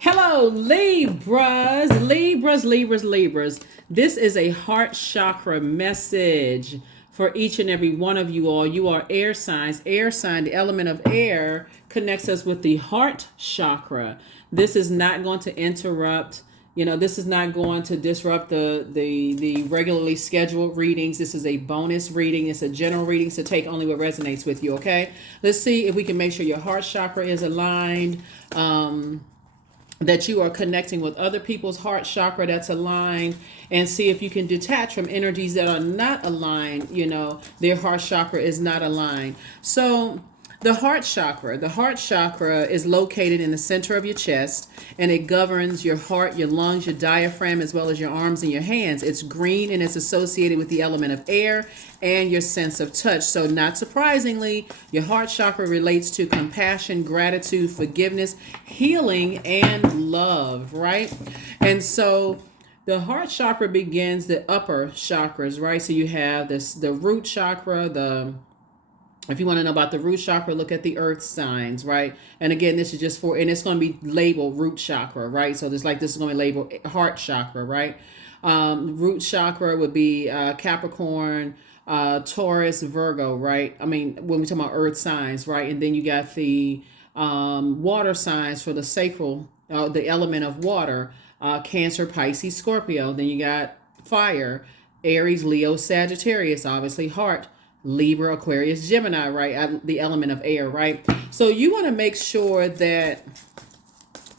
Hello, Libras. This is a heart chakra message for each and every one of you all. You are air signs. Air sign, the element of air, connects us with the heart chakra. This is not going to interrupt. This is not going to disrupt the regularly scheduled readings. This is a bonus reading. It's a general reading, so take only what resonates with you, okay? Let's see if we can make sure your heart chakra is aligned. That you are connecting with other people's heart chakra that's aligned, and see if you can detach from energies that are not aligned. Their heart chakra is not aligned. So the heart chakra is located in the center of your chest, and it governs your heart, your lungs, your diaphragm, as well as your arms and your hands. It's green, and it's associated with the element of air and your sense of touch. So not surprisingly, your heart chakra relates to compassion, gratitude, forgiveness, healing, and love, right? And so the heart chakra begins the upper chakras, right? So you have the root chakra, if you want to know about the root chakra, look at the earth signs, right? And again, this is just and it's going to be labeled root chakra, right? So this is going to be labeled heart chakra, right? Root chakra would be Capricorn, Taurus, Virgo, right? I mean, when we talk about earth signs, right? And then you got the water signs for the sacral, the element of water, Cancer, Pisces, Scorpio. Then you got fire, Aries, Leo, Sagittarius, obviously heart, Libra, Aquarius, Gemini, right? The element of air, right? So you want to make sure that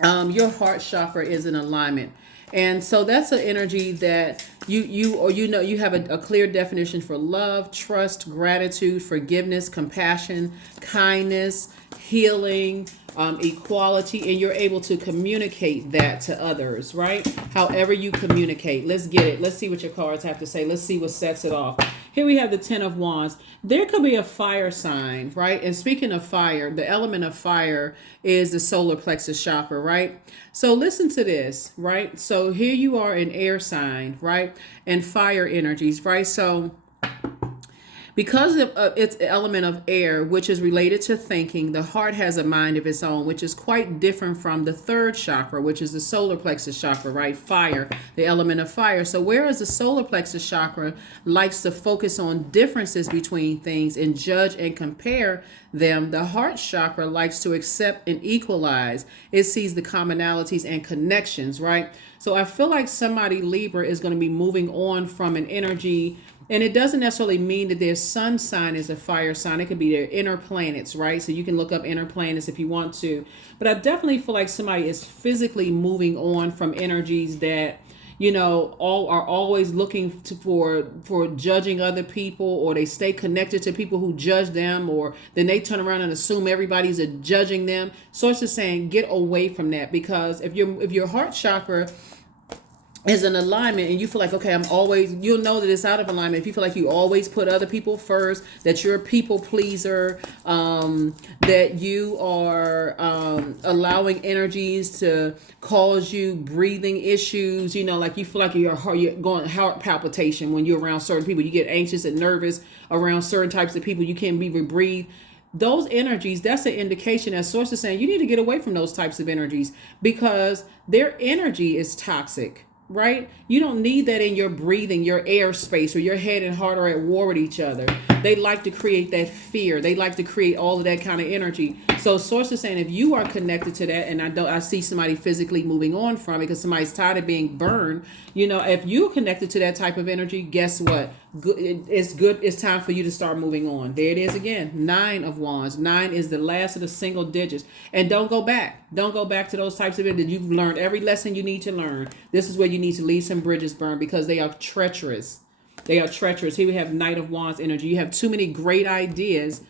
your heart chakra is in alignment. And so that's an energy that you have a clear definition for love, trust, gratitude, forgiveness, compassion, kindness, healing, equality, and you're able to communicate that to others, right? However you communicate. Let's get it. Let's see what your cards have to say. Let's see what sets it off. Here we have the Ten of Wands. There could be a fire sign, right? And speaking of fire, the element of fire is the solar plexus chakra, right? So listen to this, right? So here you are in air sign, right? And fire energies, right? So because of its element of air, which is related to thinking, the heart has a mind of its own, which is quite different from the third chakra, which is the solar plexus chakra, right? Fire, the element of fire. So whereas the solar plexus chakra likes to focus on differences between things and judge and compare them, the heart chakra likes to accept and equalize. It sees the commonalities and connections, right? So I feel like somebody, Libra, is going to be moving on from an energy. And it doesn't necessarily mean that their sun sign is a fire sign. It could be their inner planets, right? So you can look up inner planets if you want to. But I definitely feel like somebody is physically moving on from energies that, all are always looking for judging other people, or they stay connected to people who judge them, or then they turn around and assume everybody's judging them. So it's just saying get away from that, because if your heart chakra is an alignment and you feel like, okay, you'll know that it's out of alignment if you feel like you always put other people first, that you're a people pleaser, that you are allowing energies to cause you breathing issues, like you feel like you're going heart palpitation when you're around certain people. You get anxious and nervous around certain types of people. You can't be breathe. Those energies, that's an indication, that source is saying you need to get away from those types of energies, because their energy is toxic. Right? You don't need that in your breathing, your airspace, or your head and heart are at war with each other. They like to create that fear. They like to create all of that kind of energy. So source is saying if you are connected to that, and I see somebody physically moving on from it because somebody's tired of being burned, if you're connected to that type of energy, guess what? It's good. It's time for you to start moving on. There it is again. 9 of Wands. 9 is the last of the single digits. And don't go back. Don't go back to those types of energies. You've learned every lesson you need to learn. This is where you need to leave some bridges burned, because they are treacherous. They are treacherous. Here we have Knight of Wands energy. You have too many great ideas.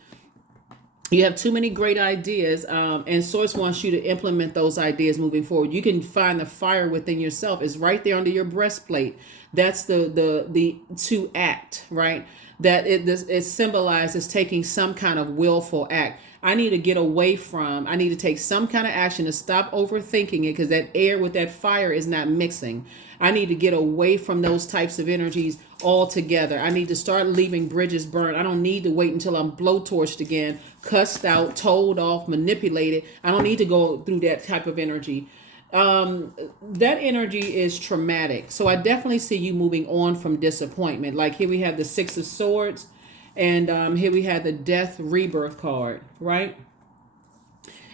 And Source wants you to implement those ideas moving forward. You can find the fire within yourself. It's right there under your breastplate. That's the to act, right? That it symbolizes taking some kind of willful act. I need to take some kind of action to stop overthinking it, because that air with that fire is not mixing. I need to get away from those types of energies altogether. I need to start leaving bridges burned. I don't need to wait until I'm blowtorched again, cussed out, told off, manipulated. I don't need to go through that type of energy. That energy is traumatic. So I definitely see you moving on from disappointment. Like here we have the Six of Swords, and here we have the Death Rebirth card, right?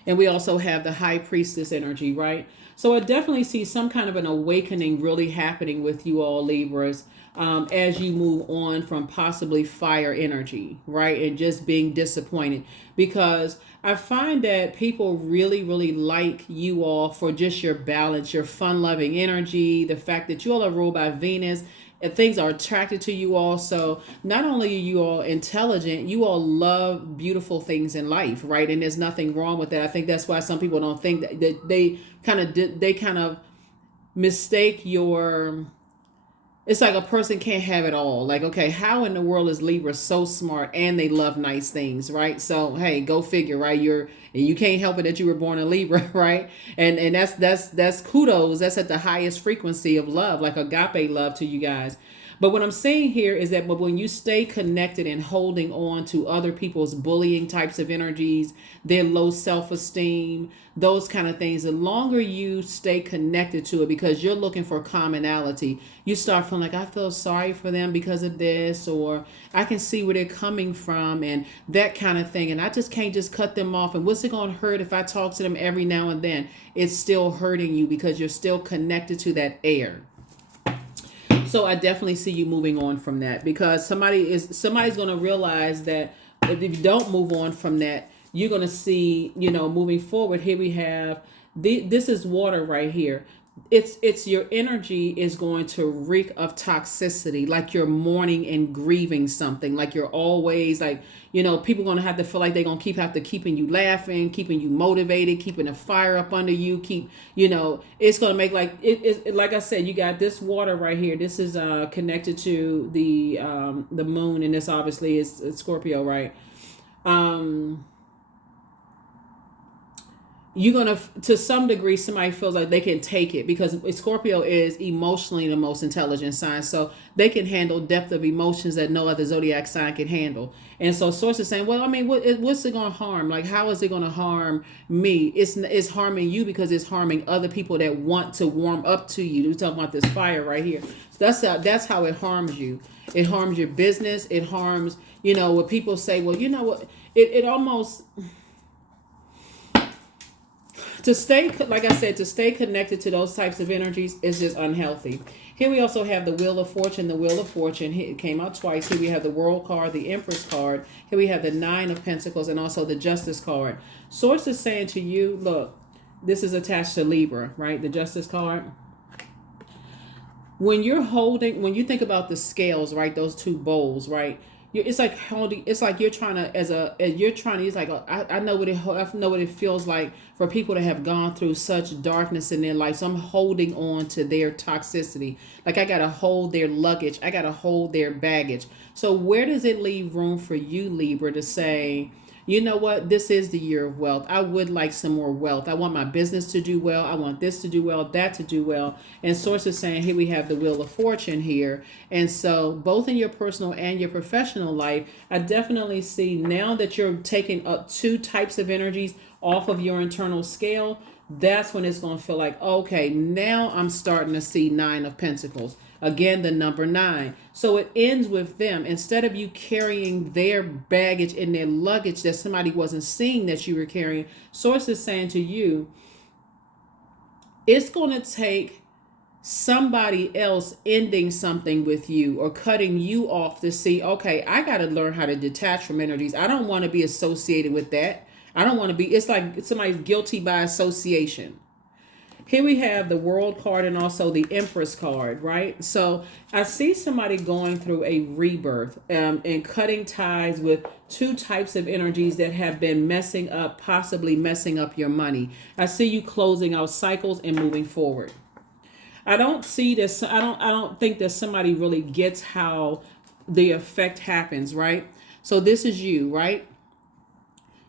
And we also have the High Priestess energy, right? So I definitely see some kind of an awakening really happening with you all, Libras, as you move on from possibly fire energy, right? And just being disappointed. Because I find that people really, really like you all for just your balance, your fun loving energy, the fact that you all are ruled by Venus and things are attracted to you all. So not only are you all intelligent, you all love beautiful things in life, right? And there's nothing wrong with that. I think that's why some people don't think that they kind of mistake your. It's like a person can't have it all. Like, okay, how in the world is Libra so smart and they love nice things, right? So hey, go figure, right? You can't help it that you were born a Libra, right? And that's kudos. That's at the highest frequency of love, like agape love to you guys. But what I'm saying here is that, but when you stay connected and holding on to other people's bullying types of energies, their low self-esteem, those kind of things, the longer you stay connected to it, because you're looking for commonality, you start feeling like, I feel sorry for them because of this, or I can see where they're coming from, and that kind of thing. And I just can't just cut them off. And what's it going to hurt if I talk to them every now and then? It's still hurting you because you're still connected to that air. So I definitely see you moving on from that, because somebody's going to realize that if you don't move on from that, you're going to see, moving forward. Here we have this is water right here. It's your energy is going to reek of toxicity, like you're mourning and grieving something, like you're always like, people going to have to feel like they're going to have to keeping you laughing, keeping you motivated, keeping the fire up under you, it's going to make like I said, you got this water right here. This is connected to the moon, and this obviously is Scorpio, right? You're gonna, to some degree, somebody feels like they can take it, because Scorpio is emotionally the most intelligent sign, so they can handle depth of emotions that no other zodiac sign can handle. And so source is saying, well, I mean, what's it gonna harm? Like, how is it gonna harm me? It's harming you because it's harming other people that want to warm up to you. We're talking about this fire right here. So that's how it harms you. It harms your business. It harms, what people say, well, you know what, it almost, to stay, like I said, to stay connected to those types of energies is just unhealthy. Here we also have the Wheel of Fortune. The Wheel of Fortune, it came out twice. Here we have the World card, the Empress card. Here we have the Nine of Pentacles, and also the Justice card. Source is saying to you, look, this is attached to Libra, right? The Justice card. When you think about the scales, right? Those two bowls, right? It's like holding. It's like you're trying to, It's like, I know what it feels like for people to have gone through such darkness in their life. So I'm holding on to their toxicity. Like, I gotta hold their luggage. I gotta hold their baggage. So where does it leave room for you, Libra, to say, you know what, this is the year of wealth. I would like some more wealth. I want my business to do well. I want this to do well, that to do well. And source is saying, here we have the Wheel of Fortune here. And so both in your personal and your professional life, I definitely see, now that you're taking up two types of energies off of your internal scale, that's when it's going to feel like, okay, now I'm starting to see Nine of Pentacles. Again, the number 9. So it ends with them. Instead of you carrying their baggage and their luggage that somebody wasn't seeing that you were carrying, source is saying to you, it's going to take somebody else ending something with you or cutting you off to see, okay, I got to learn how to detach from energies. I don't want to be associated with that. I don't want to be, it's like somebody's guilty by association. Here we have the World card and also the Empress card, right? So I see somebody going through a rebirth and cutting ties with two types of energies that have been possibly messing up your money. I see you closing out cycles and moving forward. I don't see this. I don't think that somebody really gets how the effect happens, right? So this is you, right?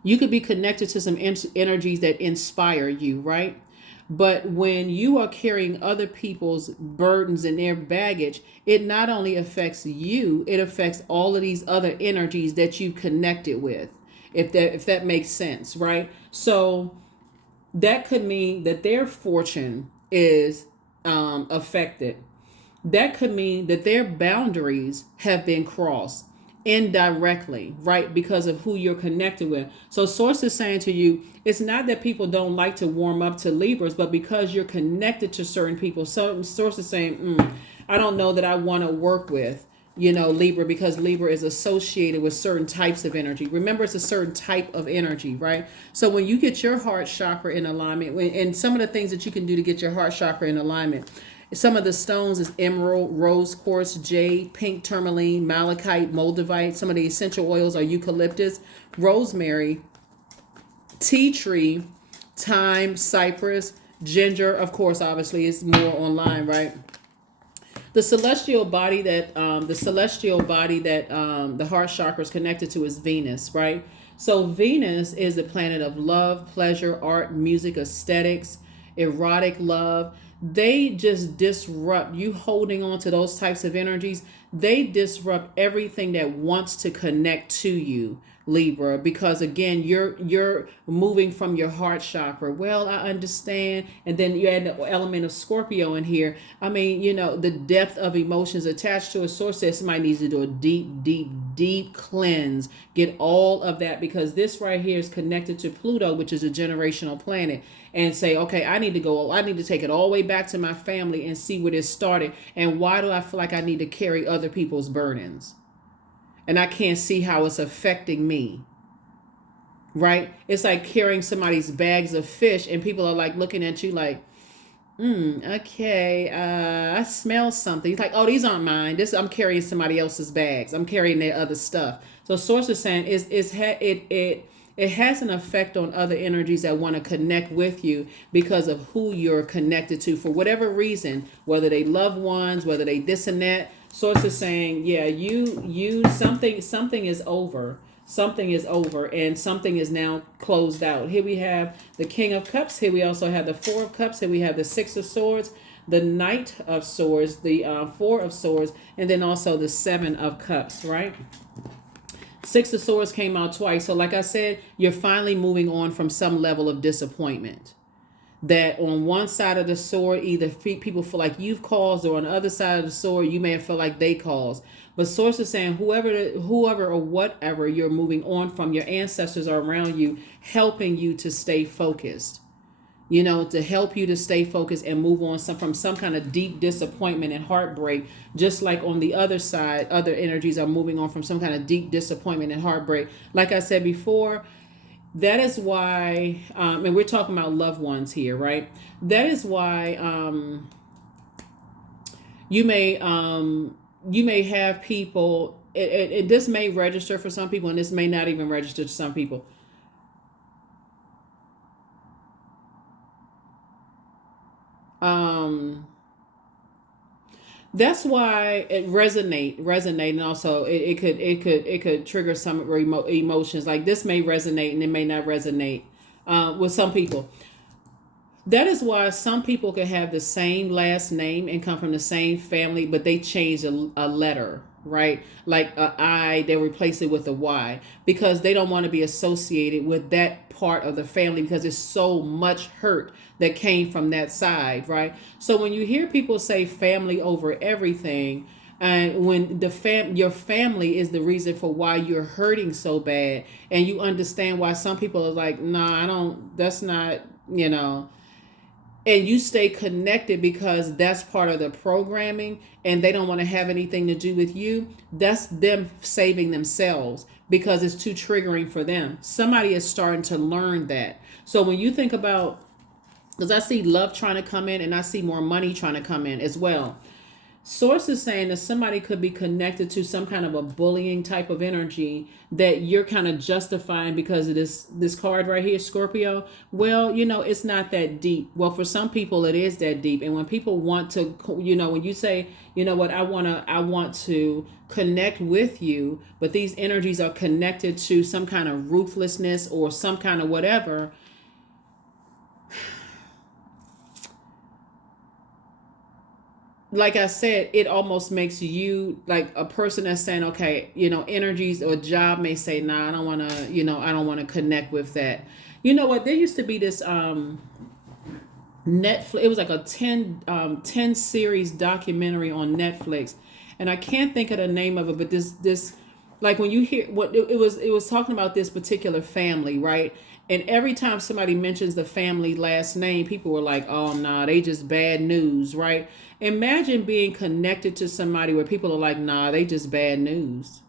You could be connected to some energies that inspire you, right? But when you are carrying other people's burdens and their baggage, it not only affects you, it affects all of these other energies that you connected with, if that makes sense, right? So that could mean that their fortune is affected. That could mean that their boundaries have been crossed indirectly, right? Because of who you're connected with. So source is saying to you, it's not that people don't like to warm up to Libras, but because you're connected to certain people. Some source is saying, I don't know that I want to work with, Libra, because Libra is associated with certain types of energy. Remember, it's a certain type of energy, right? So when you get your heart chakra in alignment, and some of the things that you can do to get your heart chakra in alignment, some of the stones is emerald, rose quartz, jade, pink tourmaline, malachite, moldavite. Some of the essential oils are eucalyptus, rosemary, tea tree, thyme, cypress, ginger. Of course, obviously, is more online, right? The celestial body that the heart chakra is connected to is Venus, right? So Venus is the planet of love, pleasure, art, music, aesthetics, erotic love. They just disrupt you holding on to those types of energies. They disrupt everything that wants to connect to you, Libra, because again, you're moving from your heart chakra. Well, I understand. And then you add the element of Scorpio in here. I mean, the depth of emotions attached to a source says somebody needs to do a deep cleanse. Get all of that, because this right here is connected to Pluto, which is a generational planet, and say, okay, I need to take it all the way back to my family and see where this started. And why do I feel like I need to carry other people's burdens? And I can't see how it's affecting me, right? It's like carrying somebody's bags of fish and people are like looking at you like, okay, I smell something. It's like, oh, these aren't mine. I'm carrying somebody else's bags. I'm carrying their other stuff. So source is saying it has an effect on other energies that want to connect with you because of who you're connected to for whatever reason, whether they loved ones, whether they this and that. Source is saying, yeah, you something is over. Something is over and something is now closed out. Here we have the King of Cups. Here we also have the Four of Cups. Here we have the Six of Swords, the Knight of Swords, the Four of Swords, and then also the Seven of Cups, right? Six of Swords came out twice. So like I said, you're finally moving on from some level of disappointment. That on one side of the sword, either people feel like you've caused, or on the other side of the sword, you may have felt like they caused. But source is saying whoever or whatever you're moving on from, your ancestors are around you, helping you to stay focused. To help you to stay focused and move on from some kind of deep disappointment and heartbreak. Just like on the other side, other energies are moving on from some kind of deep disappointment and heartbreak. Like I said before, that is why, and we're talking about loved ones here, right? That is why you may have people. This may register for some people, and this may not even register to some people. That's why it resonate, and also it could trigger some emotions. Like this may resonate and it may not resonate with some people. That is why some people can have the same last name and come from the same family, but they change a letter, right? Like a I, they replace it with a Y, because they don't want to be associated with that part of the family, because there's so much hurt that came from that side, right? So when you hear people say family over everything, and when your family is the reason for why you're hurting so bad, and you understand why some people are like, nah, I don't, that's not, and you stay connected because that's part of the programming and they don't want to have anything to do with you, that's them saving themselves because it's too triggering for them. Somebody is starting to learn that. So when you think about, because I see love trying to come in and I see more money trying to come in as well. Source is saying that somebody could be connected to some kind of a bullying type of energy that you're kind of justifying because of this card right here, Scorpio. Well, it's not that deep. Well, for some people it is that deep. And when people want to, when you say, what, I want to connect with you, but these energies are connected to some kind of ruthlessness or some kind of whatever. like I said, it almost makes you like a person that's saying, okay, energies or job may say, nah, I don't want to, I don't want to connect with that. You know what? There used to be this Netflix. It was like a 10 series documentary on Netflix, and I can't think of the name of it. But this like when you hear what it was talking about this particular family, right? And every time somebody mentions the family last name, people were like, "Oh, nah, they just bad news," right? Imagine being connected to somebody where people are like, "Nah, they just bad news."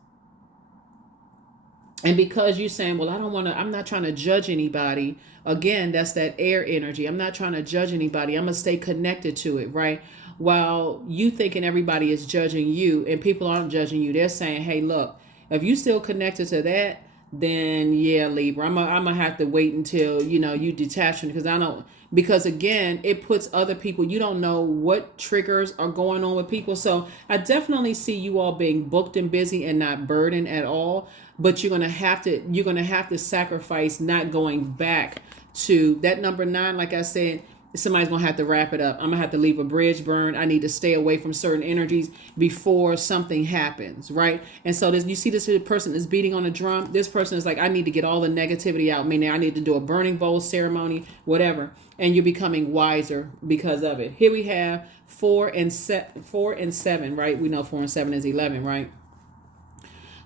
And because you're saying, well, I don't want to, I'm not trying to judge anybody. Again, that's that air energy. I'm not trying to judge anybody. I'm going to stay connected to it, right? While you thinking everybody is judging you and people aren't judging you, they're saying, hey, look, if you still connected to that, then yeah, Libra, I'm gonna have to wait until, you detach from it, because again, it puts other people, you don't know what triggers are going on with people. So I definitely see you all being booked and busy and not burdened at all. But you're gonna have to sacrifice not going back to that number 9. Like I said, somebody's gonna have to wrap it up. I'm gonna have to leave a bridge burn. I need to stay away from certain energies before something happens, right? And so you see this person is beating on a drum. This person is like, I need to get all the negativity out. Meaning I need to do a burning bowl ceremony, whatever. And you're becoming wiser because of it. Here we have 4 and 7, right? We know 4 and 7 is 11, right?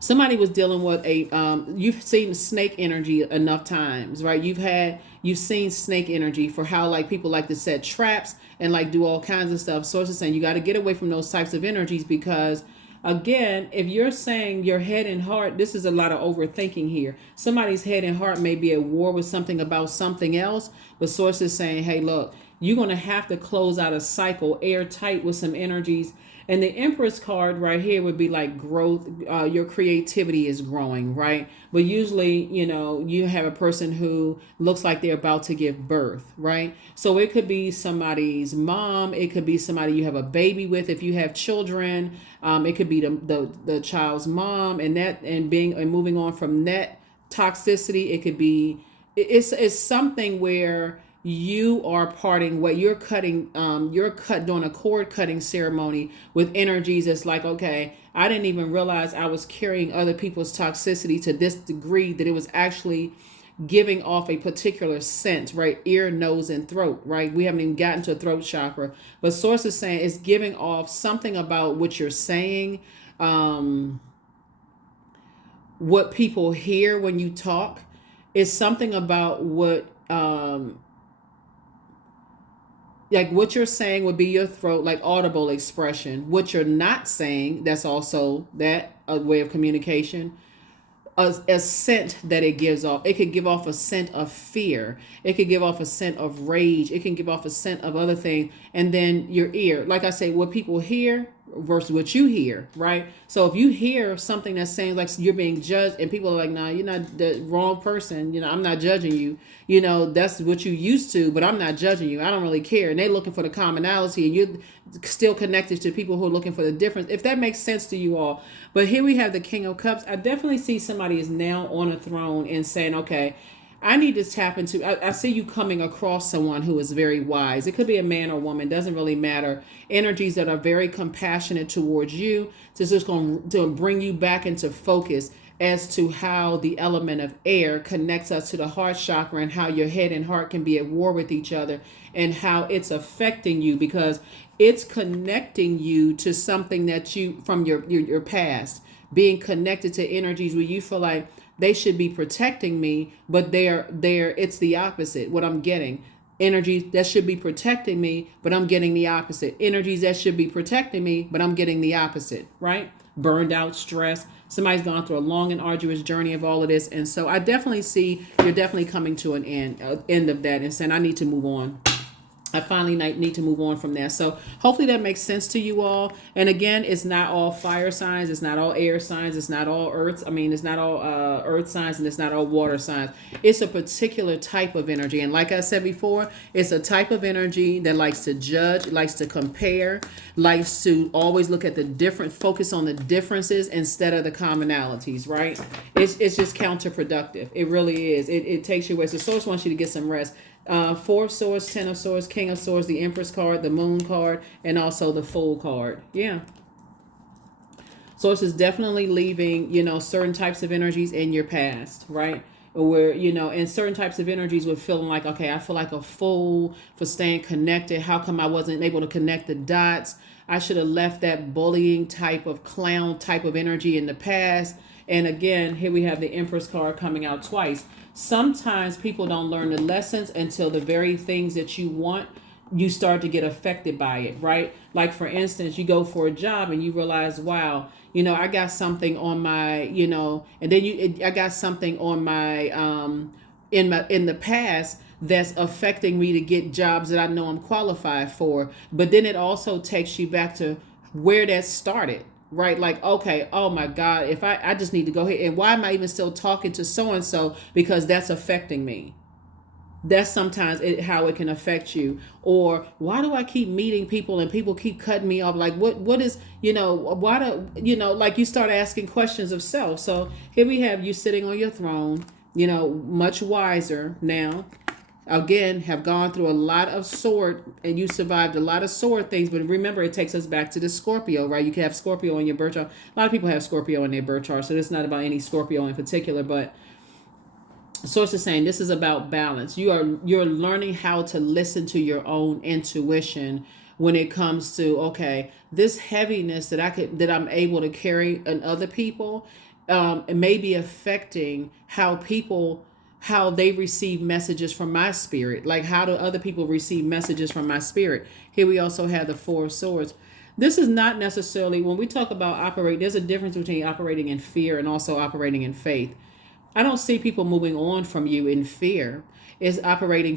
Somebody was dealing with you've seen snake energy enough times, right? You've seen snake energy for how like people like to set traps and like do all kinds of stuff. Sources saying you got to get away from those types of energies, because again, if you're saying your head and heart, this is a lot of overthinking here. Somebody's head and heart may be at war with something about something else, but sources saying, hey, look, you're going to have to close out a cycle airtight with some energies. And the Empress card right here would be like growth. Your creativity is growing, right? But usually, you have a person who looks like they're about to give birth, right? So it could be somebody's mom. It could be somebody you have a baby with. If you have children, it could be the child's mom, and moving on from that toxicity. It could be it's something where you are parting what you're cutting, doing a cord cutting ceremony with energies. It's like, okay, I didn't even realize I was carrying other people's toxicity to this degree that it was actually giving off a particular scent, right? Ear, nose, and throat, right? We haven't even gotten to a throat chakra, but source is saying it's giving off something about what you're saying, what people hear when you talk. Is something about what like what you're saying would be your throat, like audible expression. What you're not saying, that's also that a way of communication. A scent that it gives off. It could give off a scent of fear. It could give off a scent of rage. It can give off a scent of other things. And then your ear, like I say, what people hear versus what you hear, right? So if you hear something that's saying like you're being judged and people are like, nah, you're not the wrong person. I'm not judging you. That's what you used to, but I'm not judging you. I don't really care. And they're looking for the commonality, and you're still connected to people who are looking for the difference, if that makes sense to you all. But here we have the King of Cups. I definitely see somebody is now on a throne and saying, okay, I need to tap into, I see you coming across someone who is very wise. It could be a man or woman, doesn't really matter. Energies that are very compassionate towards you. So it's just going to bring you back into focus as to how the element of air connects us to the heart chakra, and how your head and heart can be at war with each other, and how it's affecting you, because it's connecting you to something that you, from your past, being connected to energies where you feel like they should be protecting me, but it's the opposite. What I'm getting, energies that should be protecting me, but I'm getting the opposite. Energies that should be protecting me, but I'm getting the opposite, right? Burned out, stress. Somebody's gone through a long and arduous journey of all of this. And so I definitely see you're definitely coming to an end of that and saying, I need to move on. I finally need to move on from that. So hopefully that makes sense to you all. And again, it's not all fire signs. It's not all air signs. It's not all it's not all earth signs, and it's not all water signs. It's a particular type of energy. And like I said before, it's a type of energy that likes to judge, likes to compare, likes to always look at the different, focus on the differences instead of the commonalities, right? It's just counterproductive. It really is. It takes you away. So source wants you to get some rest. Four of Swords, Ten of Swords, King of Swords, the Empress card, the Moon card, and also the Fool card. Yeah. Source is definitely leaving, certain types of energies in your past, right? Where, and certain types of energies were feeling like, okay, I feel like a fool for staying connected. How come I wasn't able to connect the dots? I should have left that bullying type of clown type of energy in the past. And again, here we have the Empress card coming out twice. Sometimes people don't learn the lessons until the very things that you want, you start to get affected by it, right? Like, for instance, you go for a job and you realize, wow, I got something on my, and then I got something on my, in the past that's affecting me to get jobs that I know I'm qualified for. But then it also takes you back to where that started, right? Like, okay, oh my God, if I just need to go ahead, and why am I even still talking to so-and-so? Because that's affecting me. That's sometimes how it can affect you. Or why do I keep meeting people and people keep cutting me off? Like, what is, why do, like, you start asking questions of self. So here we have you sitting on your throne, much wiser now. Again, have gone through a lot of sword, and you survived a lot of sword things. But remember, it takes us back to the Scorpio, right? You can have Scorpio in your birth chart. A lot of people have Scorpio in their birth chart, so it's not about any Scorpio in particular, but Source is saying this is about balance. You're learning how to listen to your own intuition when it comes to, okay, this heaviness that I'm able to carry in other people, it may be affecting how they receive messages from my spirit. Like, how do other people receive messages from my spirit? Here we also have the Four of Swords. This is not necessarily, when we talk about there's a difference between operating in fear and also operating in faith. I don't see people moving on from you in fear. It's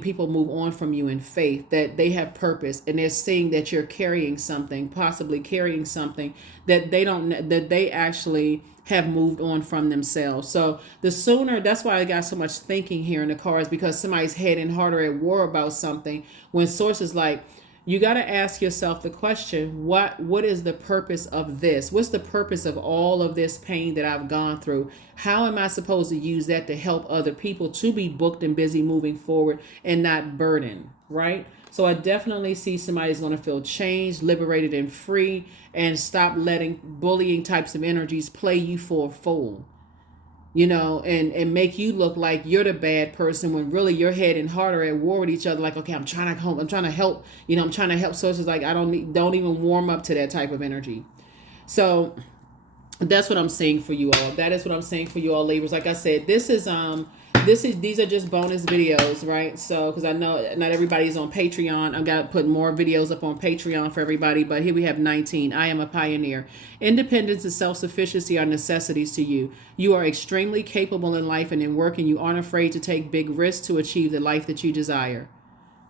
people move on from you in faith, that they have purpose and they're seeing that you're carrying something, possibly carrying something that they actually have moved on from themselves. So the sooner, that's why I got so much thinking here in the cards, because somebody's head and heart are at war about something. When Source is like, you got to ask yourself the question, what is the purpose of this? What's the purpose of all of this pain that I've gone through? How am I supposed to use that to help other people to be booked and busy moving forward and not burdened, right? So I definitely see somebody's going to feel changed, liberated, and free, and stop letting bullying types of energies play you for a fool. And make you look like you're the bad person when really your head and heart are at war with each other. Like, okay, I'm trying to help. I'm trying to help. So it's just like, don't even warm up to that type of energy. So that's what I'm saying for you all. That is what I'm saying for you all, Libras. Like I said, these are just bonus videos, right? So, because I know not everybody is on Patreon. I've got to put more videos up on Patreon for everybody. But here we have 19. I am a pioneer. Independence and self-sufficiency are necessities to you. You are extremely capable in life and in work, and you aren't afraid to take big risks to achieve the life that you desire.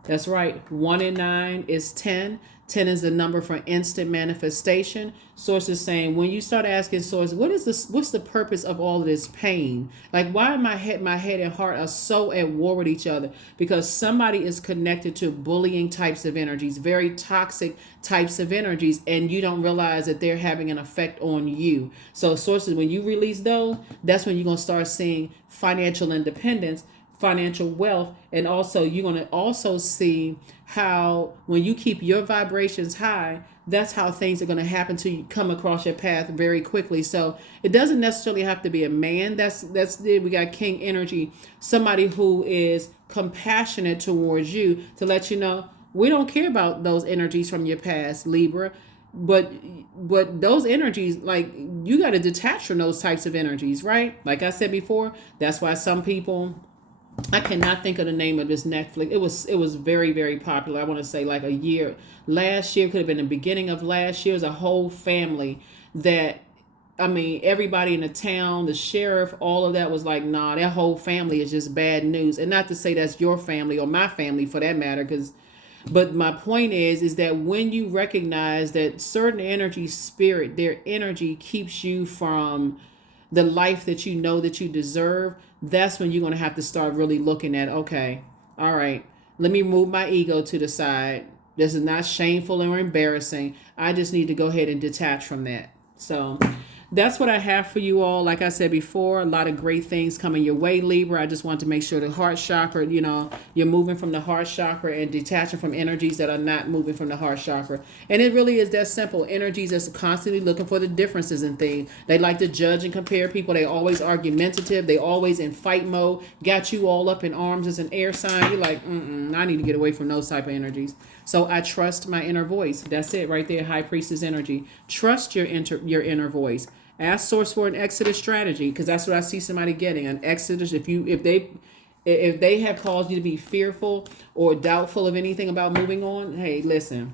That's right. 1 and 9 is 10. 10 is the number for instant manifestation. Source is saying, when you start asking Source, what's the purpose of all of this pain? Like, why my head and heart are so at war with each other? Because somebody is connected to bullying types of energies, very toxic types of energies, and you don't realize that they're having an effect on you. So Sources, when you release those, that's when you're going to start seeing financial independence, financial wealth, and also you're going to also see how when you keep your vibrations high, that's how things are going to happen to you, come across your path very quickly. So it doesn't necessarily have to be a man. That's we got King energy, somebody who is compassionate towards you, to let you know we don't care about those energies from your past, Libra. But those energies, like, you got to detach from those types of energies, right? Like I said before, that's why some people, I cannot think of the name of this Netflix. It was very, very popular. I want to say like last year, could have been the beginning of last year. It was a whole family that, everybody in the town, the sheriff, all of that was like, nah, that whole family is just bad news. And not to say that's your family or my family for that matter, but my point is that when you recognize that certain energy spirit, their energy keeps you from the life that you know that you deserve, that's when you're going to have to start really looking at, okay, all right, let me move my ego to the side. This is not shameful or embarrassing. I just need to go ahead and detach from that. So that's what I have for you all. Like I said before, a lot of great things coming your way, Libra. I just want to make sure the heart chakra, you're moving from the heart chakra and detaching from energies that are not moving from the heart chakra. And it really is that simple. Energies that's constantly looking for the differences in things. They like to judge and compare people. They always argumentative. They always in fight mode. Got you all up in arms as an air sign. You're like, I need to get away from those type of energies. So I trust my inner voice. That's it right there, High Priestess energy. Trust your inner voice. Ask Source for an exodus strategy, because that's what I see somebody getting, an exodus. If they have caused you to be fearful or doubtful of anything about moving on, hey, listen,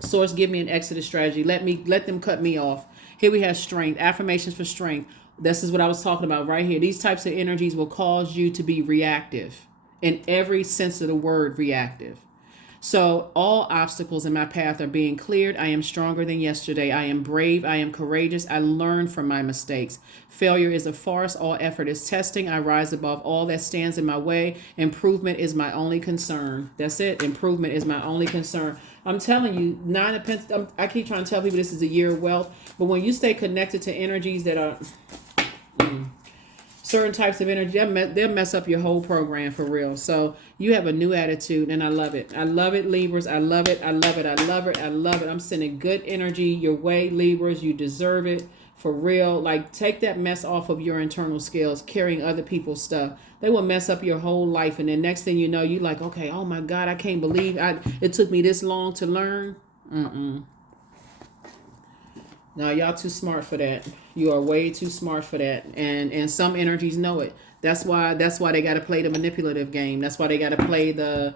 Source, give me an exodus strategy. Let them cut me off. Here we have strength, affirmations for strength. This is what I was talking about right here. These types of energies will cause you to be reactive, in every sense of the word, reactive. So all obstacles in my path are being cleared. I am stronger than yesterday. I am brave. I am courageous. I learn from my mistakes. Failure is a farce. All effort is testing. I rise above all that stands in my way. Improvement is my only concern. That's it. Improvement is my only concern. I'm telling you, I keep trying to tell people this is a year of wealth, but when you stay connected to energies that are certain types of energy, they'll mess up your whole program for real. So you have a new attitude, and I love it. I love it, Libras. I love it. I love it. I love it. I love it. I'm sending good energy your way, Libras. You deserve it for real. Like, take that mess off of your internal scales, carrying other people's stuff. They will mess up your whole life, and then next thing you know, you like, okay, oh my God, I can't believe it took me this long to learn. No, y'all too smart for that. You are way too smart for that. And some energies know it. That's why they got to play the manipulative game. That's why they got to play the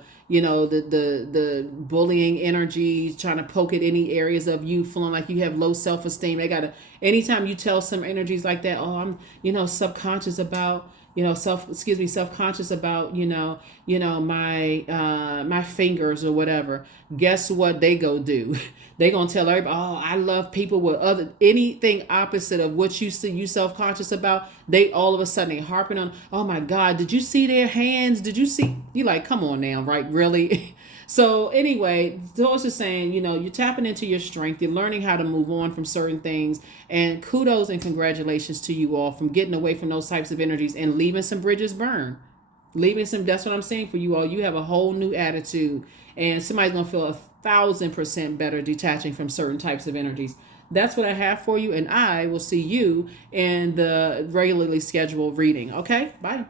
bullying energies, trying to poke at any areas of you feeling like you have low self-esteem. They got to, anytime you tell some energies like that, oh, I'm subconscious about self-conscious about my fingers or whatever. Guess what they go do? They gonna tell everybody, oh, I love people with anything opposite of what you see you self-conscious about. They all of a sudden they harping on, oh my God, did you see their hands? Did you see? You like, come on now, right? Really? So anyway, Doris is saying, you're tapping into your strength. You're learning how to move on from certain things. And kudos and congratulations to you all from getting away from those types of energies and leaving some bridges burn. That's what I'm saying for you all. You have a whole new attitude, and somebody's going to feel 1,000% better detaching from certain types of energies. That's what I have for you, and I will see you in the regularly scheduled reading. Okay? Bye.